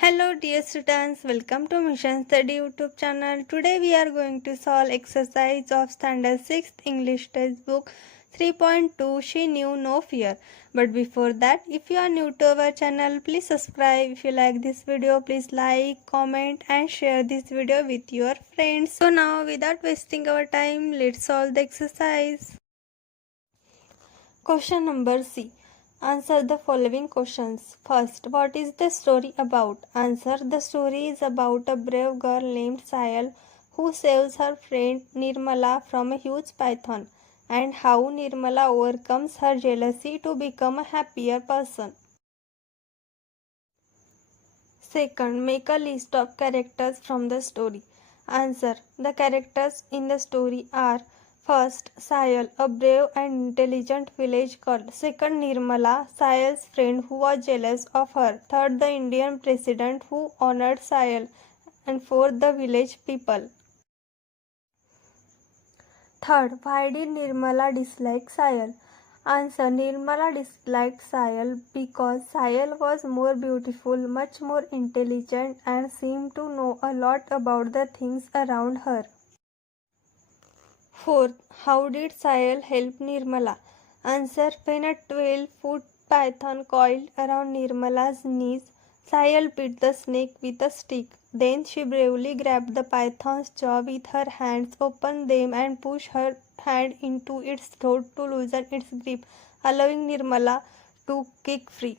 Hello dear students, welcome to Mission Study YouTube channel. Today we are going to solve exercise of standard 6th English textbook 3.2 She Knew No Fear. But before that, if you are new to our channel, please subscribe. If you like this video, please like, comment and share this video with your friends. So now without wasting our time, let's solve the exercise. Question number C. Answer the following questions. First, what is the story about? Answer. The story is about a brave girl named Sayal who saves her friend Nirmala from a huge python and how Nirmala overcomes her jealousy to become a happier person. Second, make a list of characters from the story. Answer. The characters in the story are: first, Sayal, a brave and intelligent village girl. Second, Nirmala, Sayal's friend who was jealous of her. Third, the Indian president who honored Sayal. And fourth, the village people. Third, why did Nirmala dislike Sayal? Answer. Nirmala disliked Sayal because Sayal was more beautiful, much more intelligent and seemed to know a lot about the things around her. Fourth, how did Sayal help Nirmala? Answer. When a 12-foot python coiled around Nirmala's knees, Sayal bit the snake with a stick. Then she bravely grabbed the python's jaw with her hands, opened them and pushed her hand into its throat to loosen its grip, allowing Nirmala to kick free.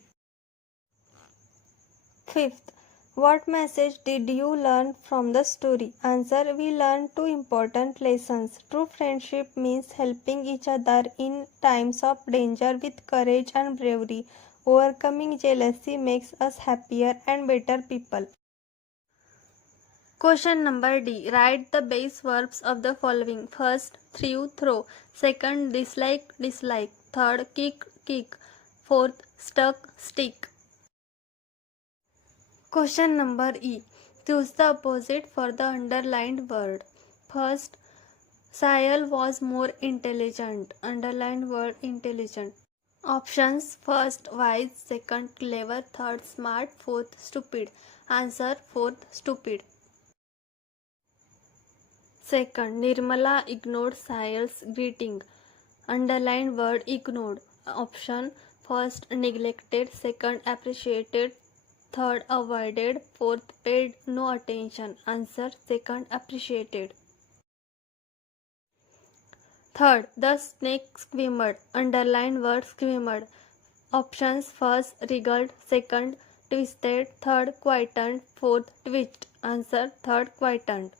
Fifth, what message did you learn from the story? Answer. We learned two important lessons. True friendship means helping each other in times of danger with courage and bravery. Overcoming jealousy makes us happier and better people. Question number D. Write the base verbs of the following. First, throw. Second, dislike. Third, kick. Fourth, stick. Question number E. Choose the opposite for the underlined word. First, Sayal was more intelligent. Underlined word intelligent. Options: first, wise. Second, clever. Third, smart. Fourth, stupid. Answer: fourth, stupid. Second, Nirmala ignored Sayal's greeting. Underlined word ignored. Option: first, neglected. Second, appreciated. Third, avoided. Fourth, paid no attention. Answer: second, appreciated. Third, the snake squirmed. Underlined word squirmed. Options: first, wriggled. Second, twisted. Third, quietened. Fourth, twitched. Answer: third, quietened.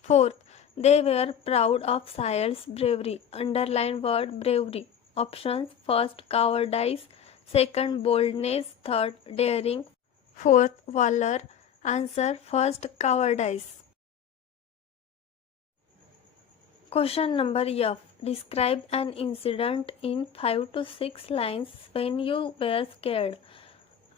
Fourth, they were proud of Sayal's bravery. Underlined word bravery. Options: first, cowardice. Second, boldness. Third, daring. Fourth, valor. Answer: first, cowardice. Question number F. Describe an incident in 5 to 6 lines when you were scared.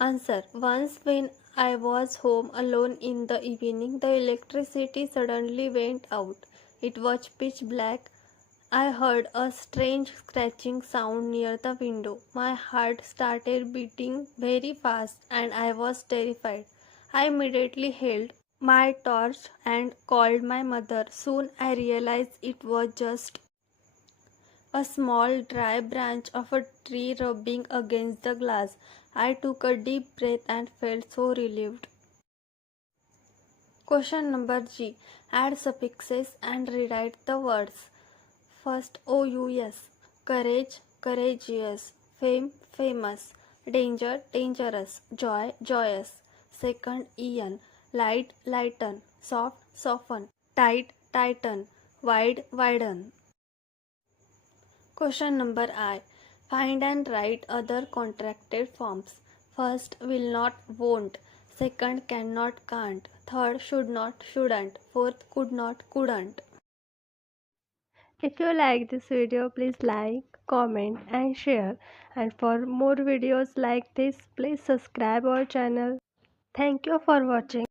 Answer. Once when I was home alone in the evening, the electricity suddenly went out. It was pitch black. I heard a strange scratching sound near the window. My heart started beating very fast and I was terrified. I immediately held my torch and called my mother. Soon I realized it was just a small dry branch of a tree rubbing against the glass. I took a deep breath and felt so relieved. Question number G. Add suffixes and rewrite the words. First, OUS. Courage, courageous. Fame, famous. Danger, dangerous. Joy, joyous. Second, EN. Light, lighten. Soft, soften. Tight, tighten. Wide, widen. Question number I. Find and write other contracted forms. First, will not, won't. Second, cannot, can't. Third, should not, shouldn't. Fourth, could not, couldn't. If you like this video, please like, comment and share. And for more videos like this, please subscribe our channel. Thank you for watching.